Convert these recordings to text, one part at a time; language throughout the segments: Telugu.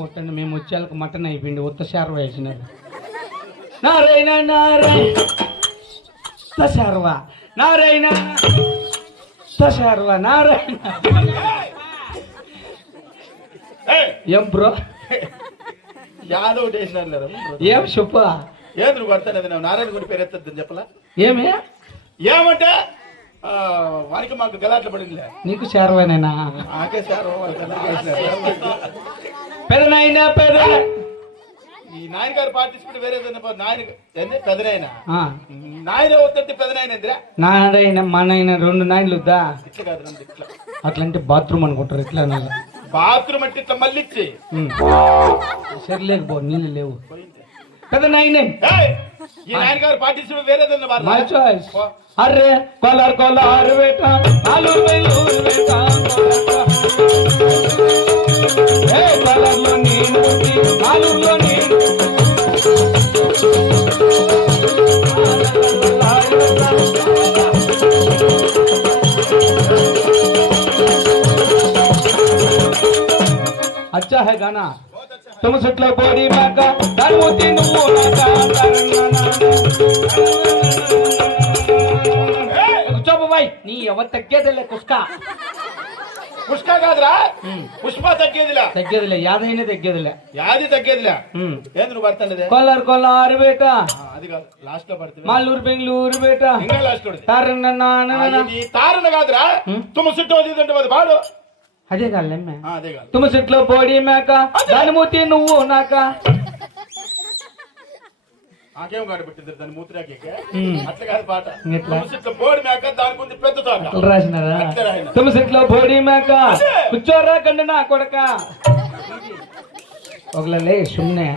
కొట్టండి, మేము వచ్చేళ్ళకి మటన్ అయిపోయింది, ఉత్త శారవ వేసినారు. నారాయణ నారాయణ శారవ నారాయణ శారవ నారాయణ. ఏం బ్రో యాదవ్ వేసినారు ఏం చెప్ప ఏం నువ్వు కొడతాను నారాయణ గుడి పేరు ఎత్తద్దని చెప్పలా ఏమి ఏమంటే వారికి మాకు గలాట్లు పడిందిలే. నీకు శారవేనేనా? నాకే శారవ పెదనాయన పెద ఈ నాయన గారు పార్టిసిపేట్ వేరే నాయన పెదనాయన నాయన అవుతుంటే పెదనాయన నారాయణ మా నాయన రెండు నాయనలు వద్దా? ఇట్లా కాదు ఇట్లా అట్లంటే బాత్రూమ్ అనుకుంటారు. ఇట్లా బాత్రూమ్ అంటే ఇట్లా మళ్ళీ ఇచ్చి సరిలేకపో నీళ్ళు లేవు. పెదనాయన ఈ నాయన గారు పార్టిసిపేట్ వేరే my choice. Array Kolar Kolar బేట ఆలు బెలూరు బేట ఏ కొలార్లో నేను ఆలులో నేను अच्छा है गाना. तुम सुटलो बोरी माका धर्मोती नुव्वो नाका चुप भाई नी एवर तగ్గేదిలే పుష్క కాదురా పుష్ప తగ్గేదిలే యాదైనా తగ్గేదిలే యాది తగ్గేదిలే. ఏంది నువ్వు పడుతున్నది? కొల్లారు కొల్లారు బేట అది కాదు లాస్ట్ లో పడుతుంది. మాలూరు బెంగళూరు బేట ఇంకా లాస్ట్ లో తారణ కాదురా తుమ్మ చుట్టూ అది పాడు. అదే కాదు తుమ్మ చెట్లో బోడి మేక దాని మూతి నువ్వు నాక నాకేం కాడు పెట్టింది దాని మూతిరాకి అట్లా కాదు పాట. తుమ్మ బోడి మేక దాని ముందు పెద్ద తోట రాసినారా? తుమ్మ చెట్లో బోడి మేక కూర్చోరా కండి నా కొడక ఒకలే సుమ్నే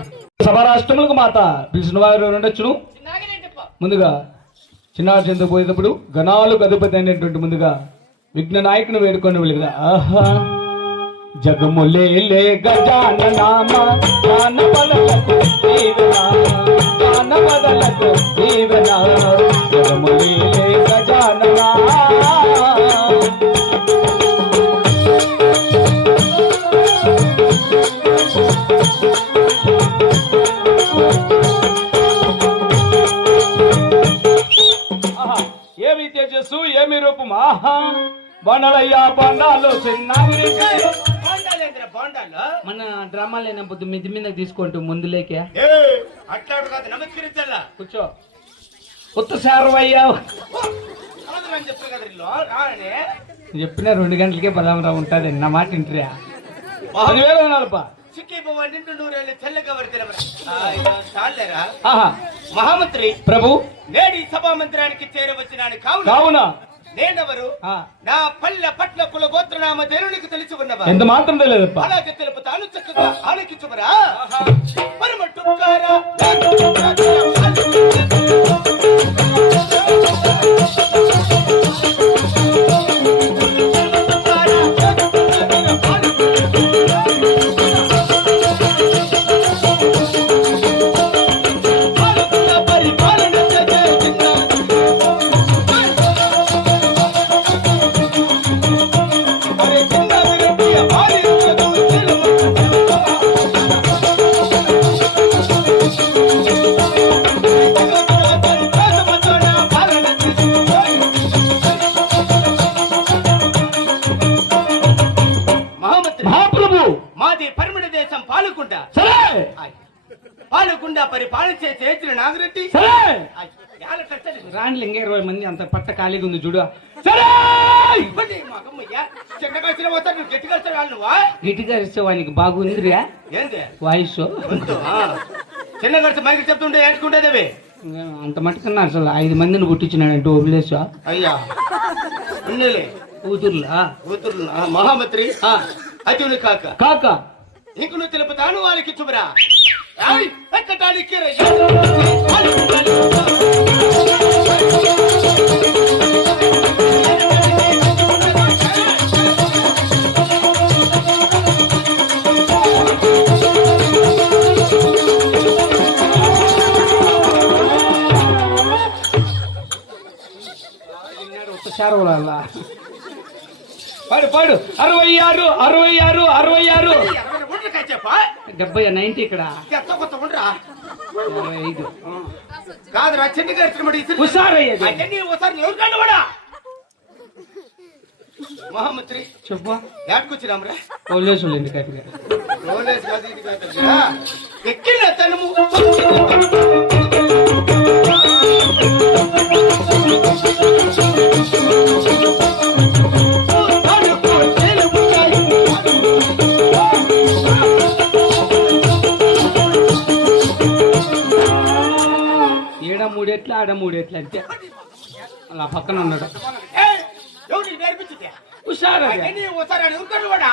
సభారాష్ట్రములకు మాత పిలిచిన వారు ఉండొచ్చును. ముందుగా చిన్నారి చెందు పోయేటప్పుడు గణాలు గదుపతి అయినటువంటి ముందుగా విఘ్న నాయకుని వేడుకొని వెలుగుదా. ఆహా జగములే గజాన నామ గాన బదలకు దీవెనా గాన బదలకు దీవెనా జగములే గజాన ఆహా ఏమి తేజస్సు ఏమి రూపం ఆహా బండలయ్యా బండాలు చిన్నాగిరి మన డ్రామాలు అయినప్పుడు మిద్ది మీద తీసుకుంటూ ముందులేకే అట్లాడు కాదు నమస్కరించాలా కూర్చో కొత్త సారవయ్యా చెప్పు కదా ఇల్లు రానే చెప్పిన 2 గంటలకే బలంరావు ఉంటుంది నా మాట ఇంట్రియా 10,000 ఉన్నారప్ప చిక్కి పోవ నిండు నూరేళ్ళు తెల్లగా వడితేరా ఆహా మహామంత్రి ప్రభు నేడి సభా మందిరానికి చేరవచ్చినాను కావున నేనెవరు నా పల్లె పట్ల కుల గోత్రనామ దేవునికి తెలిసి ఉన్నవా ఎంత మాత్రం తెలియదప్ప అలాగే తెలుపుతాను చక్కగా ఆలకించుమరా పరమట్టుకారా పాలకుండా పరిపాలన చేసిన నాగరెడ్డి రాండ్లు ఇంకా 20 మంది అంత పట్ట ఖాళీగా ఉంది చూడు సరే గట్టిగా ఇస్తే వానికి బాగుందిరా ఏంది వాయిస్ చిన్న ఖర్చు మైకి చెప్తుంటే ఏడ్చుకుంటేదేవి అంత మట్టుకన్నా అసలు 5 మందిని పుట్టించినాడంటే వదిలేసా అయ్యా ఉన్నలే కూతుర్లా మహామంత్రి అతివులు కాక కాక ఇంక నువ్వు తెలుపుతాను వాళ్ళకి చుమరా ఎక్కటానికి పాడు పాడు 66 66 66 70 90 ఇక్కడ కాదురా చెన్ని గారి మహామంత్రి చెప్పు ఏడుకొచ్చినామరా పోలీసులు ఎందుకు ఎక్కిన తనము మూడెట్లా ఆడ మూడెట్లా అంటే అలా పక్కన ఉన్నాడు నేర్పించుతా హుషారు కూడా